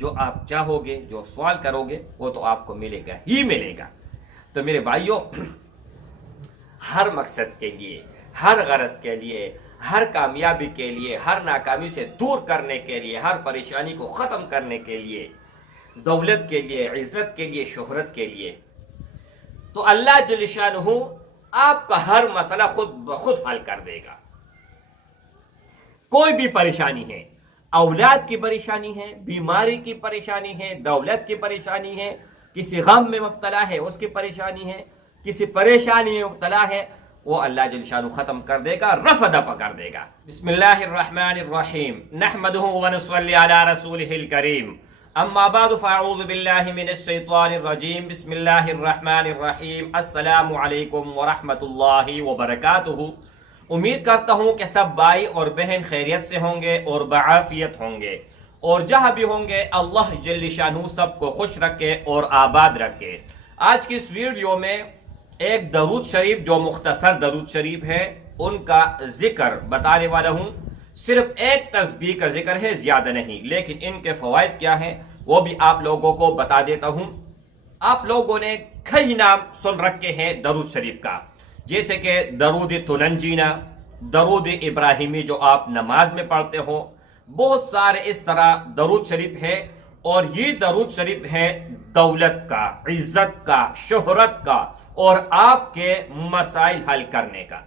جو آپ چاہو گے، جو سوال کرو گے، وہ تو آپ کو ملے گا ہی ملے گا۔ تو میرے بھائیوں، ہر مقصد کے لیے، ہر غرض کے لیے، ہر کامیابی کے لیے، ہر ناکامی سے دور کرنے کے لیے، ہر پریشانی کو ختم کرنے کے لیے، دولت کے لیے، عزت کے لیے، شہرت کے لیے، تو اللہ جل شانہ آپ کا ہر مسئلہ خود بخود حل کر دے گا۔ کوئی بھی پریشانی ہے، اولاد کی پریشانی ہے، بیماری کی پریشانی ہے، دولت کی پریشانی ہے، کسی غم میں مبتلا ہے اس کی پریشانی ہے، کسی پریشانی میں مبتلا ہے، وہ اللہ جل شانہ ختم کر دے گا، رفع دفع کر دے گا۔ بسم اللہ الرحمن الرحیم، نحمدہ ونصلی علی رسولہ الکریم، اما بعد فاعوذ باللہ من الشیطان الرجیم، بسم اللہ الرحمن الرحیم، السلام علیکم ورحمۃ اللہ وبرکاتہ۔ امید کرتا ہوں کہ سب بھائی اور بہن خیریت سے ہوں گے اور بعافیت ہوں گے، اور جہاں بھی ہوں گے اللہ جل شانہ سب کو خوش رکھے اور آباد رکھے۔ آج کی اس ویڈیو میں ایک درود شریف، جو مختصر درود شریف ہے، ان کا ذکر بتانے والا ہوں۔ صرف ایک تسبیح کا ذکر ہے، زیادہ نہیں، لیکن ان کے فوائد کیا ہیں وہ بھی آپ لوگوں کو بتا دیتا ہوں۔ آپ لوگوں نے کئی نام سن رکھے ہیں درود شریف کا، جیسے کہ درود تلنجینا، درود ابراہیمی جو آپ نماز میں پڑھتے ہو، بہت سارے اس طرح درود شریف ہے، اور یہ درود شریف ہے دولت کا، عزت کا، شہرت کا، اور آپ کے مسائل حل کرنے کا۔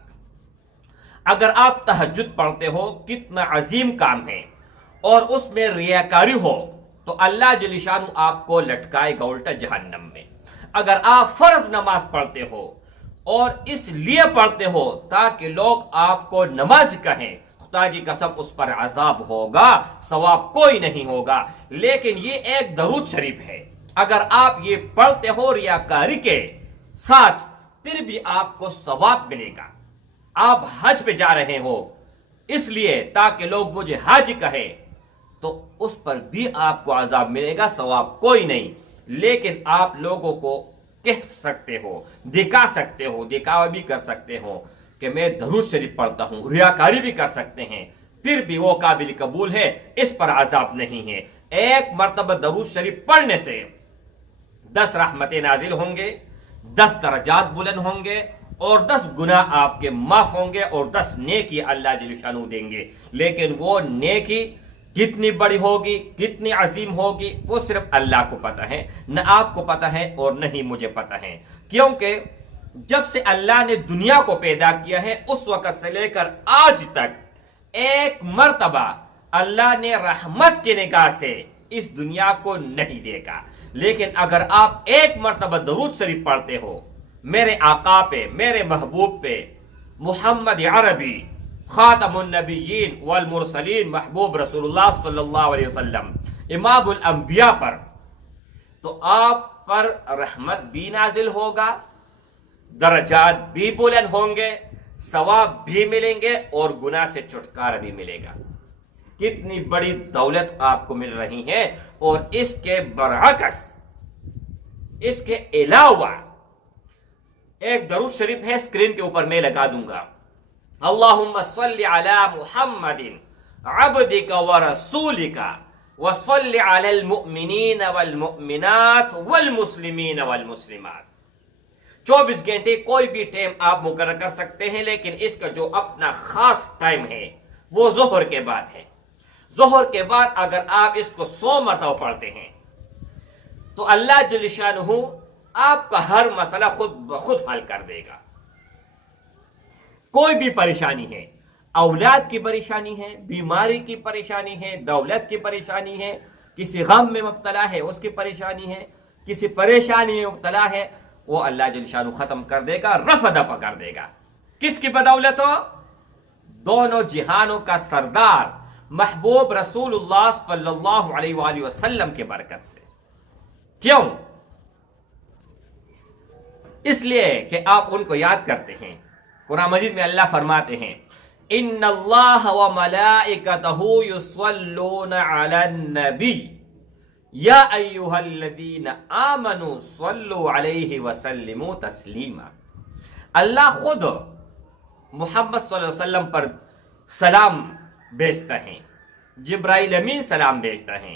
اگر آپ تہجد پڑھتے ہو، کتنا عظیم کام ہے، اور اس میں ریاکاری ہو تو اللہ جل شانہ آپ کو لٹکائے گا الٹا جہنم میں۔ اگر آپ فرض نماز پڑھتے ہو اور اس لیے پڑھتے ہو تاکہ لوگ آپ کو نماز کہیں، خدا کی قسم اس پر عذاب ہوگا، ثواب کوئی نہیں ہوگا۔ لیکن یہ ایک درود شریف ہے، اگر آپ یہ پڑھتے ہو ریاکاری کے ساتھ، پھر بھی آپ کو ثواب ملے گا۔ آپ حج پہ جا رہے ہو اس لیے تاکہ لوگ مجھے حاجی کہیں، تو اس پر بھی آپ کو عذاب ملے گا، ثواب کوئی نہیں۔ لیکن آپ لوگوں کو کہہ سکتے ہو، دکھا سکتے ہو، دکھاوا بھی کر سکتے ہو کہ میں درود شریف پڑھتا ہوں، ریاکاری بھی کر سکتے ہیں، پھر بھی وہ قابل قبول ہے، اس پر عذاب نہیں ہے۔ ایک مرتبہ درود شریف پڑھنے سے 10 رحمتیں نازل ہوں گے، 10 درجات بلند ہوں گے، اور 10 گناہ آپ کے معاف ہوں گے، اور 10 نیکی اللہ جل شانہ دیں گے۔ لیکن وہ نیکی کتنی بڑی ہوگی، کتنی عظیم ہوگی، وہ صرف اللہ کو پتہ ہے، نہ آپ کو پتہ ہے اور نہ ہی مجھے پتہ ہے۔ کیونکہ جب سے اللہ نے دنیا کو پیدا کیا ہے، اس وقت سے لے کر آج تک ایک مرتبہ اللہ نے رحمت کی نگاہ سے اس دنیا کو نہیں دیکھا۔ لیکن اگر آپ ایک مرتبہ درود شریف پڑھتے ہو میرے آقا پہ، میرے محبوب پہ، محمد عربی خاتم النبیین والمرسلین، محبوب رسول اللہ صلی اللہ علیہ وسلم، امام الانبیاء پر، تو آپ پر رحمت بھی نازل ہوگا، درجات بھی بلند ہوں گے، ثواب بھی ملیں گے، اور گناہ سے چھٹکارا بھی ملے گا۔ کتنی بڑی دولت آپ کو مل رہی ہے۔ اور اس کے برعکس، اس کے علاوہ ایک درود شریف ہے، اسکرین کے اوپر میں لگا دوں گا، اللہم صلی علی محمد عبدک ورسولک وصلی علی المؤمنین والمؤمنات والمسلمین والمسلمات۔ 24 گھنٹے کوئی بھی ٹائم آپ مقرر کر سکتے ہیں، لیکن اس کا جو اپنا خاص ٹائم ہے وہ ظہر کے بعد ہے۔ ظہر کے بعد اگر آپ اس کو 100 مرتبہ پڑھتے ہیں تو اللہ جل شانہ آپ کا ہر مسئلہ خود بخود حل کر دے گا۔ کوئی بھی پریشانی ہے، اولاد کی پریشانی ہے، بیماری کی پریشانی ہے، دولت کی پریشانی ہے، کسی غم میں مبتلا ہے اس کی پریشانی ہے، کسی پریشانی میں مبتلا ہے، وہ اللہ جل شانہ ختم کر دے گا، رفع دفع کر دے گا۔ کس کی بدولت ہو؟ دونوں جہانوں کا سردار محبوب رسول اللہ صلی اللہ علیہ وآلہ وسلم کے برکت سے۔ کیوں؟ اس لیے کہ آپ ان کو یاد کرتے ہیں۔ قرآن مجید میں اللہ فرماتے ہیں، ان اللہ وملائکتہ یصلون علی النبی یا ایہا الذین آمنوا صلوا علیہ وسلموا تسلیما۔ اللہ خود محمد صلی اللہ علیہ وسلم پر سلام بھیجتا ہے، جبرائیل امین سلام بھیجتا ہے،